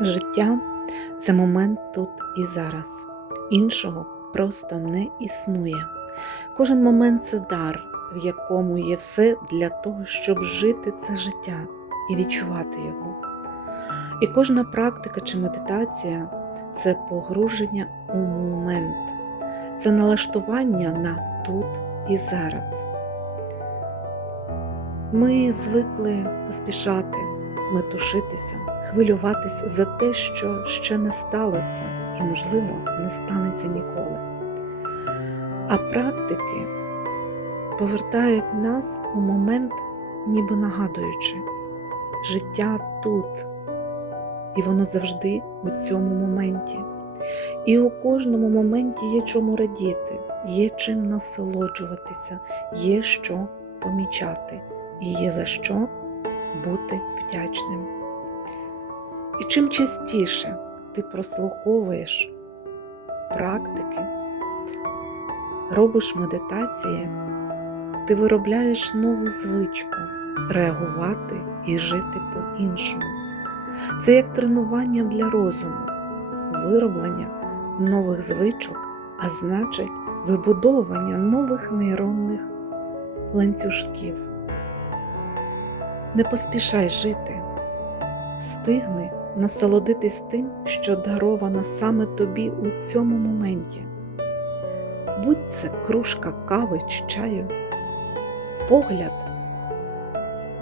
Життя це момент тут і зараз. Іншого просто не існує. Кожен момент це дар, в якому є все для того, щоб жити це життя і відчувати його. І кожна практика чи медитація це погруження у момент, це налаштування на тут і зараз. Ми звикли поспішати, метушитися, хвилюватися за те, що ще не сталося і, можливо, не станеться ніколи. А практики повертають нас у момент, ніби нагадуючи, життя тут, і воно завжди у цьому моменті. І у кожному моменті є чому радіти, є чим насолоджуватися, є що помічати і є за що бути вдячним. І чим частіше ти прослуховуєш практики, робиш медитації, ти виробляєш нову звичку реагувати і жити по-іншому. Це як тренування для розуму, вироблення нових звичок, а значить, вибудовування нових нейронних ланцюжків. Не поспішай жити, встигни насолодитись тим, що даровано саме тобі у цьому моменті. Будь це кружка кави чи чаю, погляд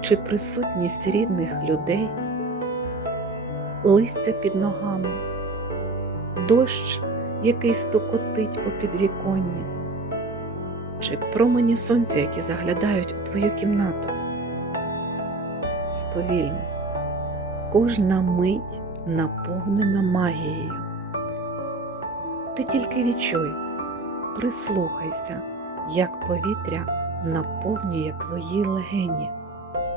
чи присутність рідних людей, листя під ногами, дощ, який стукотить по підвіконні, чи промені сонця, які заглядають у твою кімнату сповільність. Кожна мить наповнена магією. Ти тільки відчуй, прислухайся, як повітря наповнює твої легені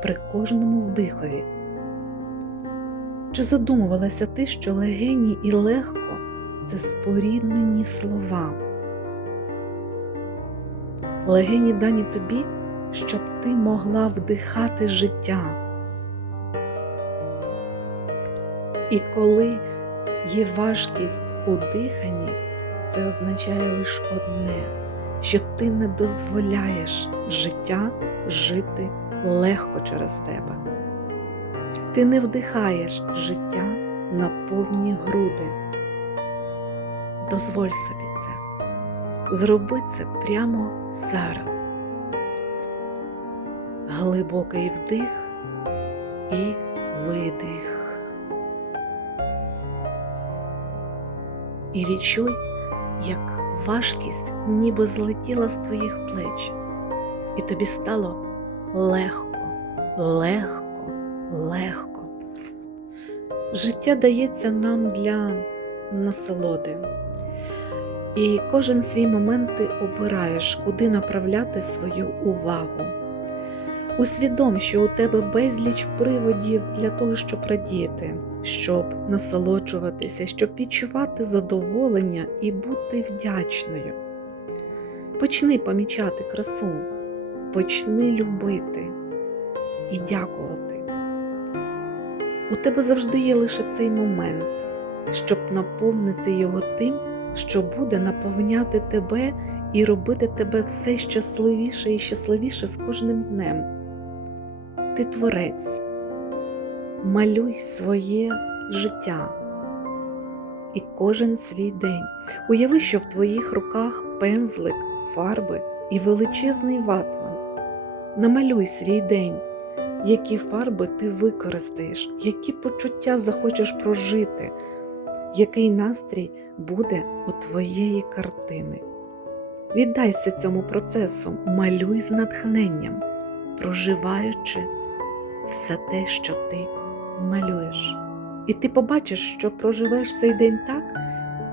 при кожному вдихові. Чи задумувалася ти, що легені і легко це споріднені слова? Легені дані тобі, щоб ти могла вдихати життя. І коли є важкість у диханні, це означає лише одне, що ти не дозволяєш життя жити легко через тебе. Ти не вдихаєш життя на повні груди. Дозволь собі це. Зроби це прямо зараз. Глибокий вдих і видих. І відчуй, як важкість ніби злетіла з твоїх плеч, і тобі стало легко, легко, легко. Життя дається нам для насолоди, і кожен свій момент ти обираєш, куди направляти свою увагу. Усвідом, що у тебе безліч приводів для того, щоб радіти, щоб насолоджуватися, щоб відчувати задоволення і бути вдячною. Почни помічати красу, почни любити і дякувати. У тебе завжди є лише цей момент, щоб наповнити його тим, що буде наповняти тебе і робити тебе все щасливіше і щасливіше з кожним днем. Ти творець, малюй своє життя і кожен свій день. Уяви, що в твоїх руках пензлик, фарби і величезний ватман. Намалюй свій день, які фарби ти використаєш, які почуття захочеш прожити, який настрій буде у твоєї картини. Віддайся цьому процесу, малюй з натхненням, проживаючи все те, що ти малюєш. І ти побачиш, що проживеш цей день так,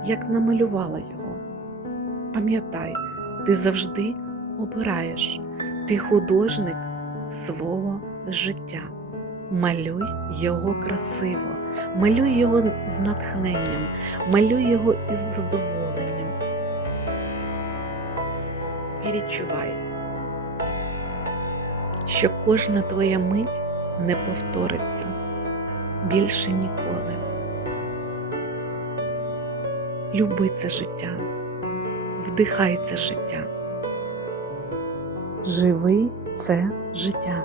як намалювала його. Пам'ятай, ти завжди обираєш, ти художник свого життя. Малюй його красиво, малюй його з натхненням, малюй його із задоволенням. І відчувай, що кожна твоя мить не повториться більше ніколи. Люби це життя, вдихай це життя, живи це життя.